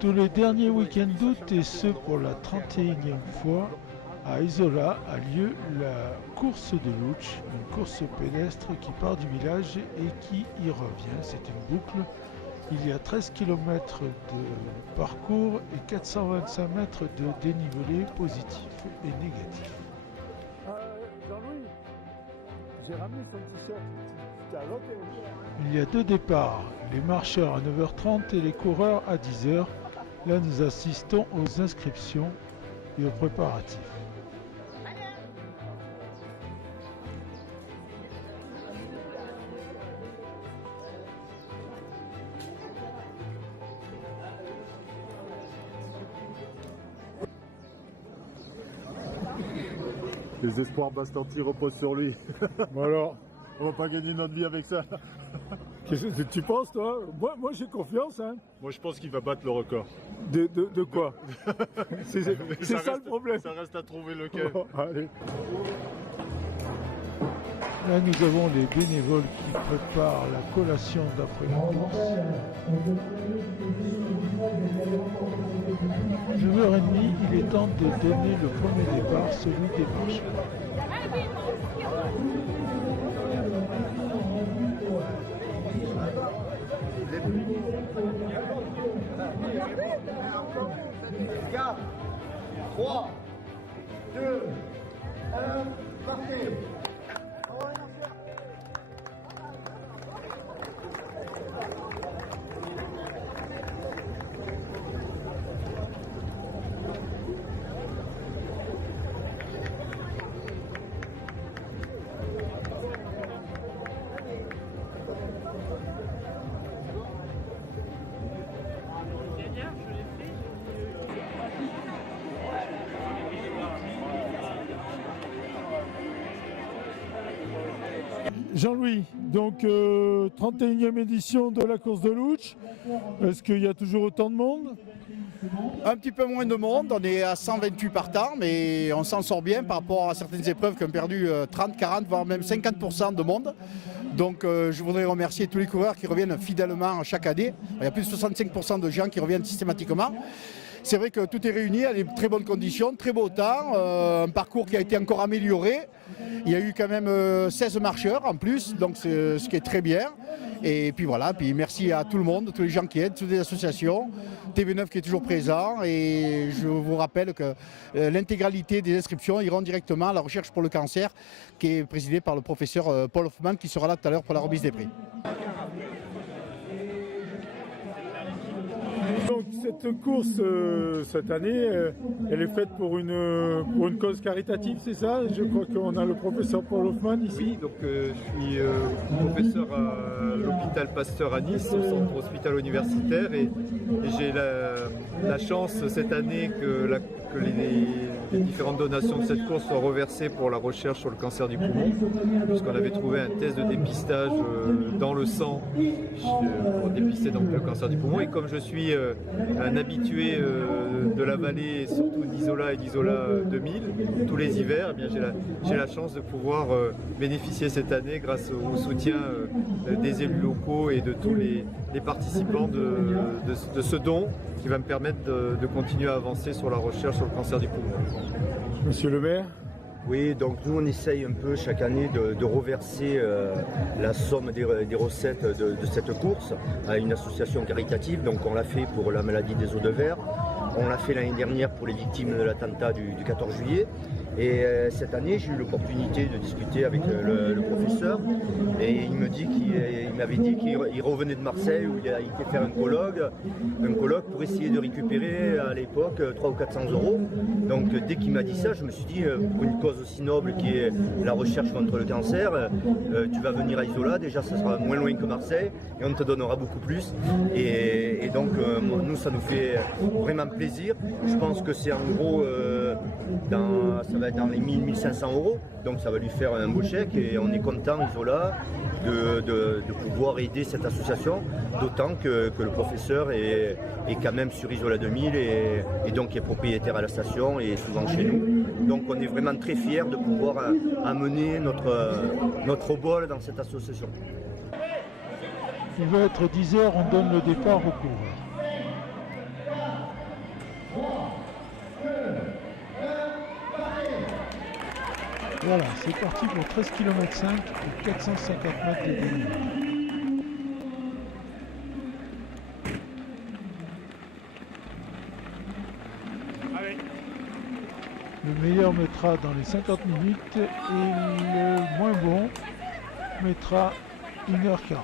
Tous les derniers week-ends d'août et ce pour la 31e fois, à Isola a lieu la course de Lutch, une course pédestre qui part du village et qui y revient. C'est une boucle. Il y a 13 km de parcours et 425 mètres de dénivelé positif et négatif. Jean-Louis, j'ai ramené son t-shirt. Il y a deux départs, les marcheurs à 9h30 et les coureurs à 10h. Là, nous assistons aux inscriptions et aux préparatifs. Les espoirs Bastanti reposent sur lui. Bon alors, On va pas gagner notre vie avec ça. qu'est-ce que tu penses toi? Moi j'ai confiance. Hein. Moi je pense qu'il va battre le record. De quoi? C'est ça le problème. Ça reste à trouver lequel. Oh, allez. Là nous avons les bénévoles qui préparent la collation d'après la course. 9h30, il est temps de donner le premier départ, celui des marcheurs. Quatre, 3, 2, 1, partez. Jean-Louis, donc 31e édition de la course de Lutch. Est-ce qu'il y a toujours autant de monde? Un petit peu moins de monde, on est à 128 partants, mais on s'en sort bien par rapport à certaines épreuves qui ont perdu 30, 40, voire même 50% de monde. Donc je voudrais remercier tous les coureurs qui reviennent fidèlement chaque année. Il y a plus de 65% de gens qui reviennent systématiquement. C'est vrai que tout est réuni à des très bonnes conditions, très beau temps, un parcours qui a été encore amélioré. Il y a eu quand même 16 marcheurs en plus, donc ce qui est très bien. Et puis voilà, puis merci à tout le monde, tous les gens qui aident, toutes les associations, TV9 qui est toujours présent. Et je vous rappelle que l'intégralité des inscriptions iront directement à la recherche pour le cancer, qui est présidée par le professeur Paul Hoffman, qui sera là tout à l'heure pour la remise des prix. Donc cette course cette année, elle est faite pour une cause caritative, c'est ça? Je crois qu'on a le professeur Paul Hoffman ici. Oui, donc je suis professeur à l'hôpital Pasteur à Nice, au centre hospitalo-universitaire, et j'ai la chance cette année que les différentes donations de cette course soient reversées pour la recherche sur le cancer du poumon, puisqu'on avait trouvé un test de dépistage dans le sang pour dépister donc le cancer du poumon. Et comme je suis un habitué de la vallée, surtout d'Isola et d'Isola 2000, tous les hivers, eh bien j'ai la chance de pouvoir bénéficier cette année grâce au soutien des élus locaux et de tous les participants de ce don qui va me permettre de continuer à avancer sur la recherche sur le cancer du poumon. Monsieur le maire? Oui, donc nous on essaye un peu chaque année de reverser la somme des recettes de cette course à une association caritative. Donc on l'a fait pour la maladie des os de verre, on l'a fait l'année dernière pour les victimes de l'attentat du 14 juillet. Et cette année, j'ai eu l'opportunité de discuter avec le professeur, et il m'avait dit qu'il revenait de Marseille où il a été faire un colloque pour essayer de récupérer à l'époque 300 ou 400 euros. Donc dès qu'il m'a dit ça, je me suis dit, pour une cause aussi noble qui est la recherche contre le cancer, tu vas venir à Isola, déjà ça sera moins loin que Marseille, et on te donnera beaucoup plus. Et donc nous, ça nous fait vraiment plaisir. Je pense que c'est en gros, ça va être dans les 1000-1500 euros, donc ça va lui faire un beau chèque, et on est content, Isola, de pouvoir aider cette association, d'autant que le professeur est quand même sur Isola 2000 et donc est propriétaire à la station et souvent chez nous. Donc on est vraiment très fiers de pouvoir amener notre bol dans cette association. Il va être 10h, on donne le départ au coureur. Voilà, c'est parti pour 13 km 5 et 450 mètres de dénivelé. Le meilleur mettra dans les 50 minutes et le moins bon mettra 1h40.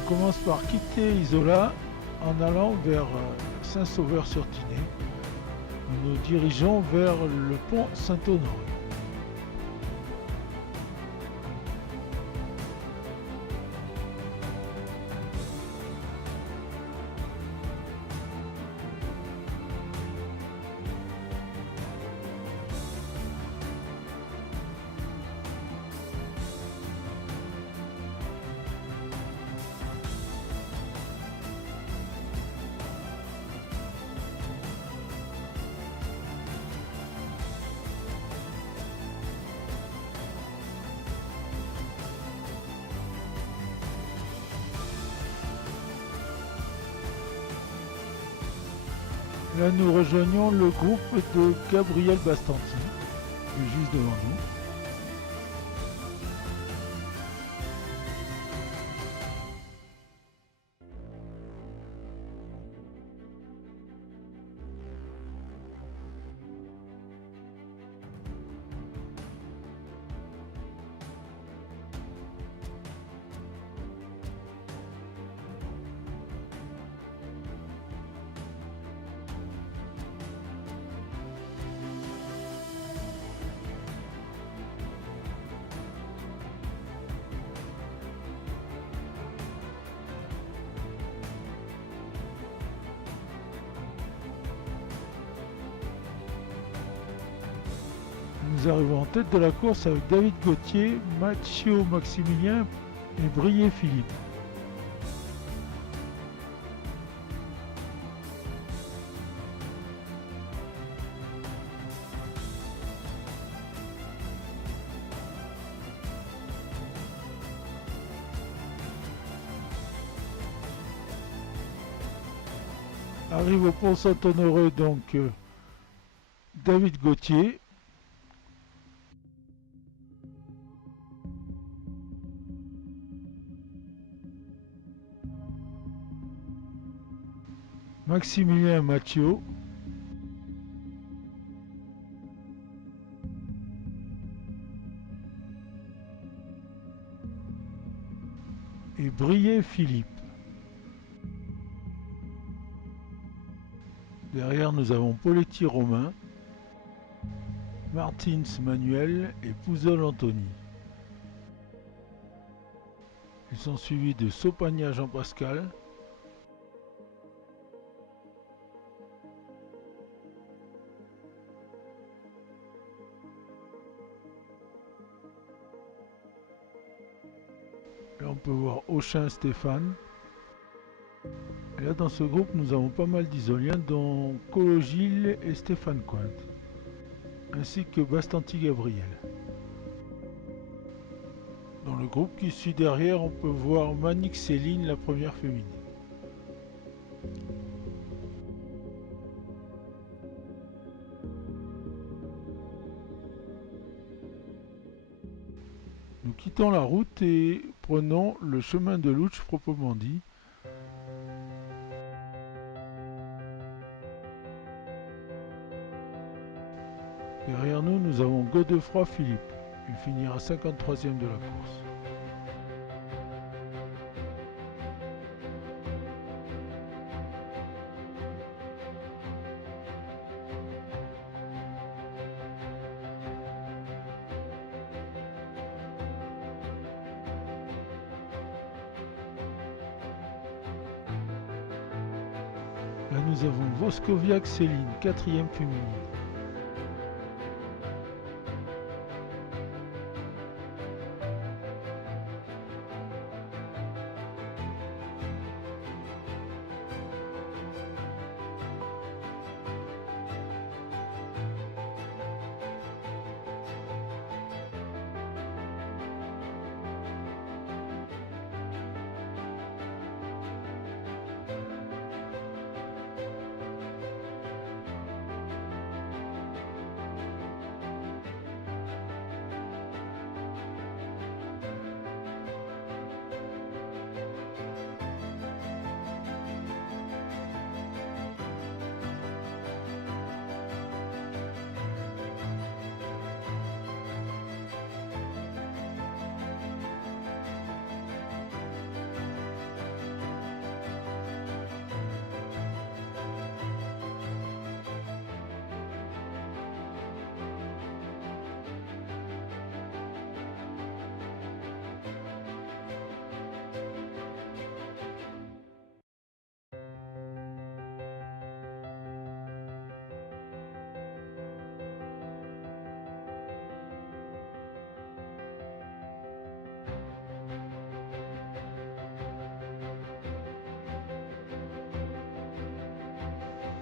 On commence par quitter Isola en allant vers Saint-Sauveur-sur-Tinée. Nous nous dirigeons vers le pont Saint-Honoré. Là, nous rejoignons le groupe de Gabriel Bastanti, qui est juste devant nous. Nous arrivons en tête de la course avec David Gauthier, Mathieu Maximilien et Brié Philippe. Arrive au pont Saint-Honoré donc David Gauthier. Maximilien Mathieu. Et Brié Philippe. Derrière, nous avons Poletti Romain, Martins Manuel et Pouzol Anthony. Ils sont suivis de Sopagna Jean-Pascal, là on peut voir Auchin Stéphane. Et là dans ce groupe nous avons pas mal d'Isoliens dont Colo Gilles et Stéphane Cointe, ainsi que Bastanti Gabriel. Dans le groupe qui suit derrière on peut voir Manique Céline, la première féminine. Nous quittons la route et prenons le chemin de Loutch proprement dit. Derrière nous, nous avons Godefroy Philippe. Il finira 53e de la course. Là, nous avons Voskoviak Céline, 4e féminine.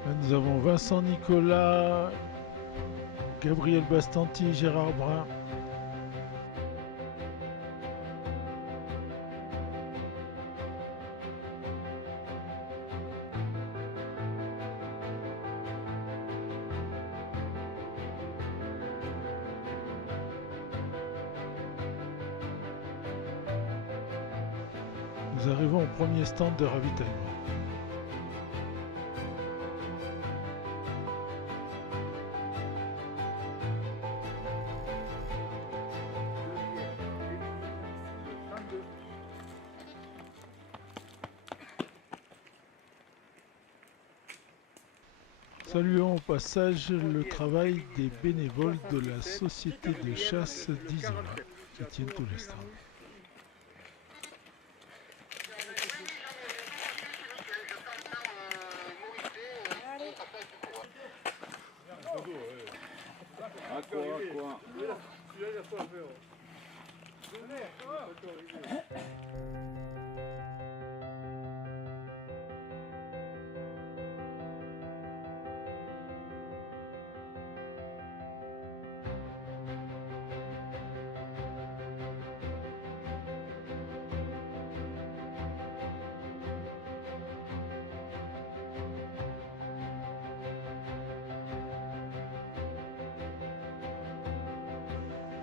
Là, nous avons Vincent Nicolas, Gabriel Bastanti, Gérard Brun. Nous arrivons au premier stand de ravitaillement. Saluons au passage le travail des bénévoles de la société de chasse d'Isola qui tiennent tous les stands.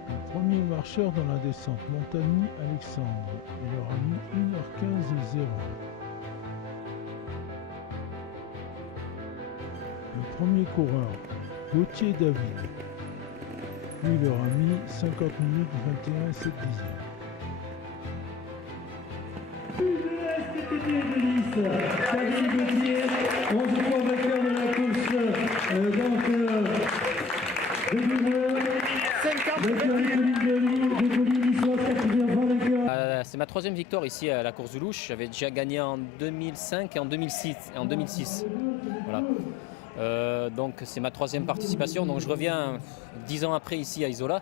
Le premier marcheur dans la descente, Montagny Alexandre. Il aura mis 1h15.01. Le premier coureur, Gauthier David. Lui, il aura mis 50 minutes 21 7 dixièmes. David Gauthier, 11 fois vainqueur de la course, c'est ma troisième victoire ici à la course du Louche. J'avais déjà gagné en 2005 et en 2006. Voilà. Donc c'est ma troisième participation. Donc je reviens 10 ans après ici à Isola.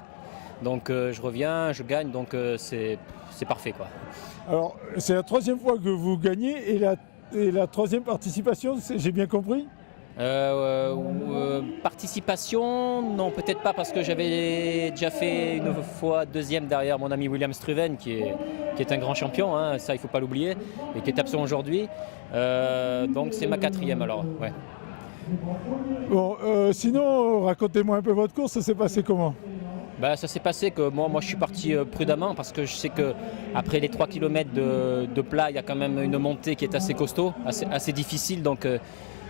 Donc je reviens, je gagne. Donc c'est parfait, quoi. Alors c'est la troisième fois que vous gagnez et la troisième participation, j'ai bien compris? Participation, non, peut-être pas, parce que j'avais déjà fait une fois deuxième derrière mon ami William Struven qui est un grand champion, hein, ça il ne faut pas l'oublier, et qui est absent aujourd'hui. Donc c'est ma quatrième alors. Ouais. Bon, sinon, racontez-moi un peu votre course, ça s'est passé comment? Bah, ça s'est passé que moi je suis parti prudemment parce que je sais qu'après les 3 km de plat, il y a quand même une montée qui est assez costaud, assez difficile. Donc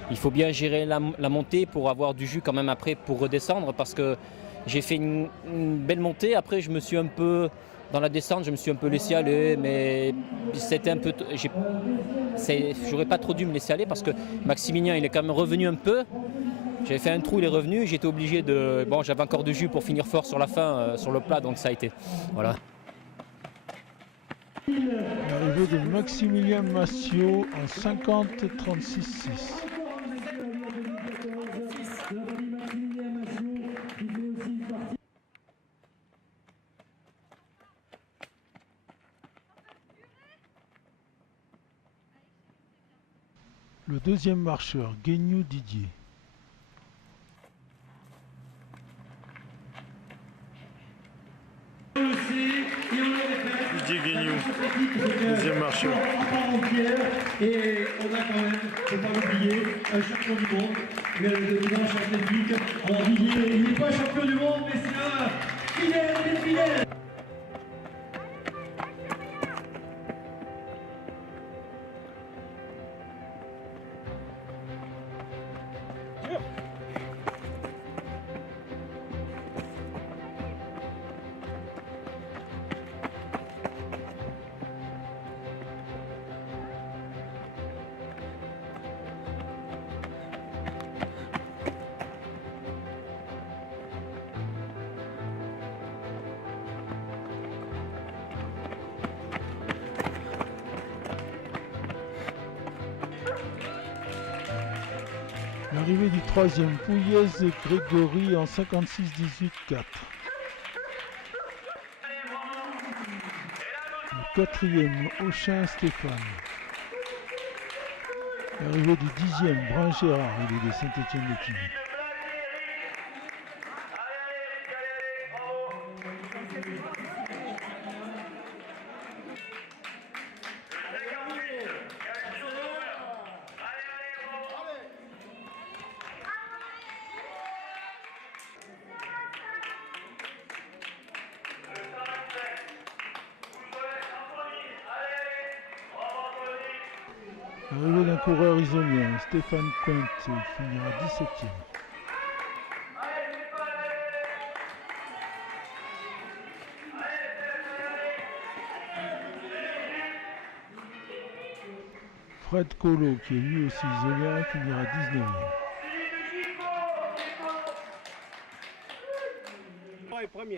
il faut bien gérer la montée pour avoir du jus quand même après pour redescendre, parce que j'ai fait une belle montée. Après, je me suis un peu, dans la descente, je me suis un peu laissé aller, mais c'était un peu, j'aurais pas trop dû me laisser aller parce que Maximilien, il est quand même revenu un peu. J'avais fait un trou, il est revenu, j'étais obligé de, bon, j'avais encore du jus pour finir fort sur la fin, sur le plat, donc ça a été, voilà. L'arrivée de Maximilien Massiot en 50-36-6. Le deuxième marcheur, Guignou Didier. Didier Guignou, deuxième marcheur. Et on a quand même, il ne faut pas l'oublier, un champion du monde, mais le dimanche athlétique. Alors Didier, il n'est pas champion du monde, mais c'est un fidèle des fidèles. L'arrivée du troisième, Pouillez Grégory en 56-18-4. Le quatrième, Auchin Stéphane. L'arrivée du 10e, Brun Gérard, il est de Saint-Étienne-de-Tigny. L'arrivée d'un coureur isolien, Stéphane Pointe, il finira 17e. Fred Collot, qui est lui aussi isolien, finira 19e.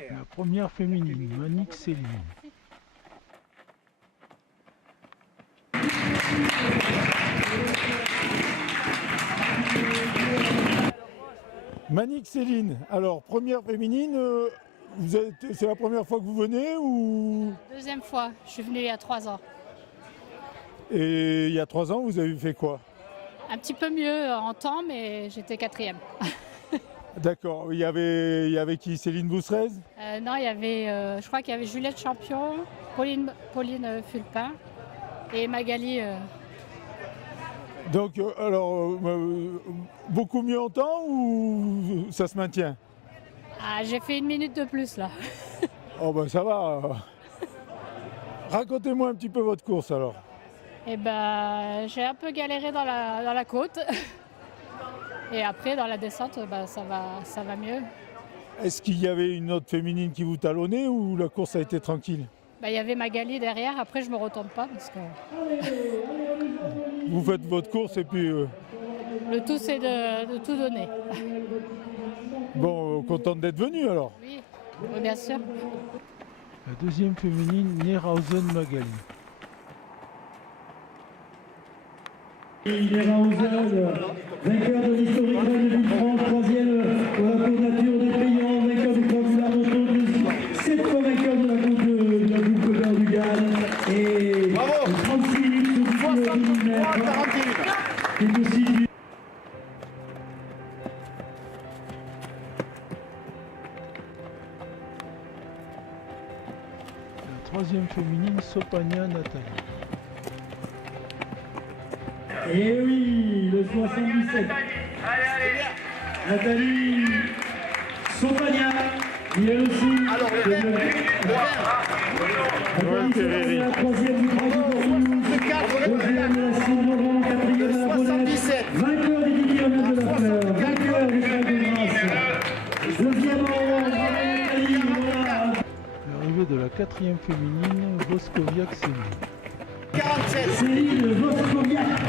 La première féminine, Manique Céline. Manique Céline, alors première féminine, c'est la première fois que vous venez ou... Deuxième fois, je suis venue il y a 3 ans. Et il y a 3 ans, vous avez fait quoi? Un petit peu mieux en temps, mais j'étais 4e. D'accord, il y avait qui? Céline Bousserez? Non, il y avait, je crois qu'il y avait Juliette Champion, Pauline Fulpin et Magali. Donc, beaucoup mieux en temps ou ça se maintient? Ah, j'ai fait 1 minute de plus là. Oh ben ça va. Racontez-moi un petit peu votre course alors. Et ben, j'ai un peu galéré dans la côte. Et après, dans la descente, ça va mieux. Est-ce qu'il y avait une autre féminine qui vous talonnait ou la course a été tranquille? Il y avait Magali derrière, après je me retourne pas parce que... Vous faites votre course et puis... Le tout c'est de tout donner. Bon, contente d'être venue alors? Oui, bien sûr. La deuxième féminine, Nerhausen Magali. Nerhausen, vainqueur de l'historique Rallye de France, 3e pour la Cour Nature des Payants, vainqueur du Formula Moto, 7 fois vainqueur de la boucle d'or du Galles et 36 minutes sur 10 mètres. C'est aussi du... La troisième féminine, Sopania Nathalie. Et oui, le 77. Nathalie Sopania, il est aussi la troisième du Grand Toulouse, deuxième de la Sylvain, quatrième de la Bonnette, vainqueur des 10 km de la Fleur, vainqueur du Stade de Grasse, deuxième en Nathalie, voilà. L'arrivée de la quatrième féminine, Voskoviak Céline. 47. Céline Voskoviak.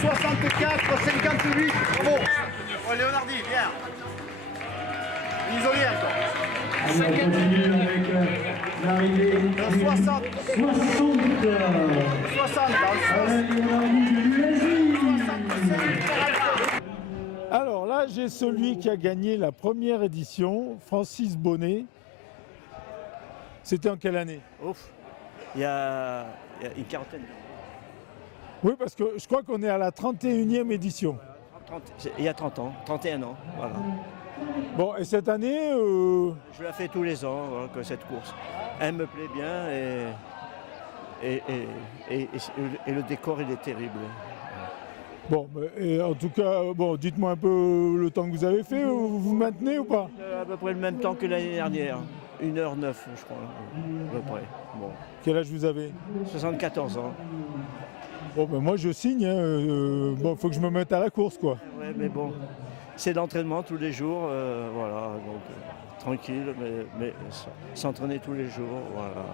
64, 58, bravo. Oh, Léonardi, viens. Isolé encore. On continue avec l'arrivée 60. 60. Alors là, j'ai celui qui a gagné la première édition, Francis Bonnet. C'était en quelle année? Ouf, il y a une quarantaine d'années. Oui, parce que je crois qu'on est à la 31e édition. Il y a 30 ans, 31 ans, voilà. Bon, et cette année... Je la fais tous les ans, voilà, que cette course. Elle me plaît bien et le décor, il est terrible. Bon, et en tout cas, bon, dites-moi un peu le temps que vous avez fait, vous vous maintenez ou pas? À peu près le même temps que l'année dernière, 1h09 je crois, à peu près. Bon. Quel âge vous avez? 74 ans. Bon, ben moi je signe, hein, bon, faut que je me mette à la course quoi. Ouais, mais bon, c'est l'entraînement tous les jours, voilà, donc tranquille, mais s'entraîner tous les jours, voilà.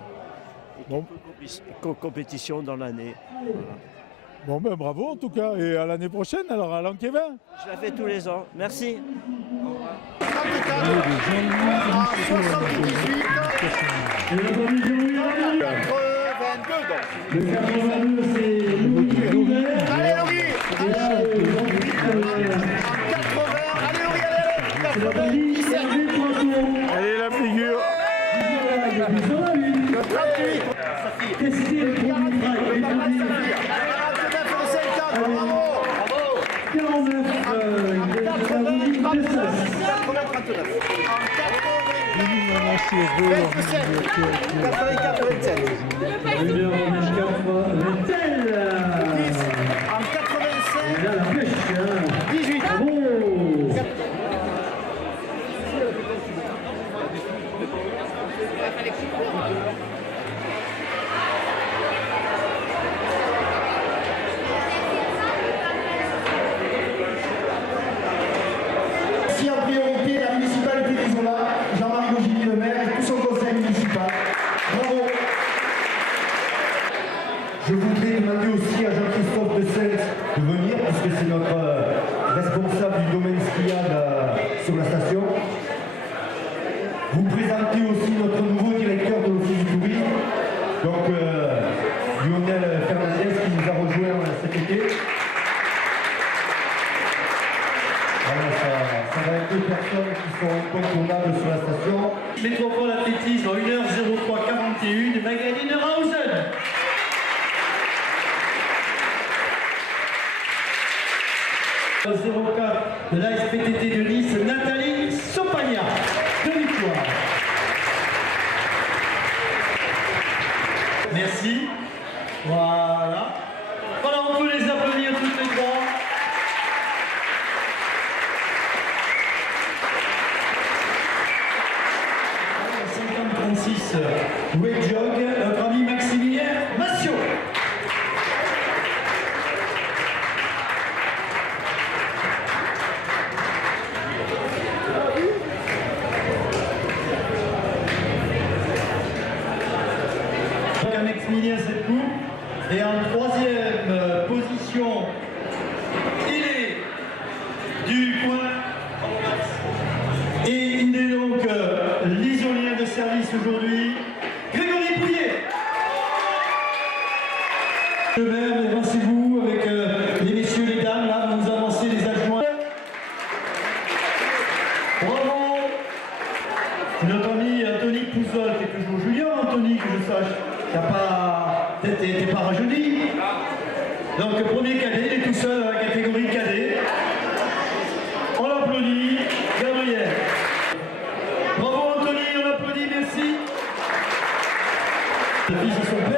Et bon. Quelques compétitions dans l'année. Voilà. Bon ben bravo en tout cas, et à l'année prochaine alors à Lanquévin. Je la fais tous les ans, merci. Le 82, c'est Louis River. Allez Louis, Allez la figure. Tester le premier track. 49, Maintenant, c'est Ro, en miniature, qui est- numéro 24, Vettel. En 85, Et là, la pêche. 18. Bravo. Si en priorité la municipalité d'Isola, Jean-Marie Gogini le maire et tout son conseil municipal. Bravo. Je voudrais demander aussi à Jean-Christophe de Sens de venir, puisque c'est notre responsable du domaine skiable sur la station. Vous présentez aussi notre nouveau directeur de l'Office du tourisme, donc Lionel Fernandez, qui nous a rejoint cet été. Voilà, ça va être deux personnes qui sont incontournables sur la station. Métropole Athlétisme en 1h03.41, Magaline Rausen. Au 04 de la SPTT de Nice, Nathalie Sopagna. 2 victoires. Merci. Voilà. Voilà, on peut les applaudir toutes les trois. Wade Jog, notre ami Maximilien Massiot. Donc à Maximilien cette coupe. Et en troisième position, il est du coin. Et il est donc l'isolien de service aujourd'hui, Grégory Pouillet. Le maire, avancez-vous avec les messieurs et les dames, là, vous nous avancez les adjoints. Bravo. C'est notre ami Anthony Pouzol qui est toujours Julien, Anthony, que je sache. T'es pas rajeuni. Donc premier cadet, il est tout seul dans la catégorie cadet. On l'applaudit, Gabriel. Bravo Anthony, on l'applaudit, merci. Le fils de son père.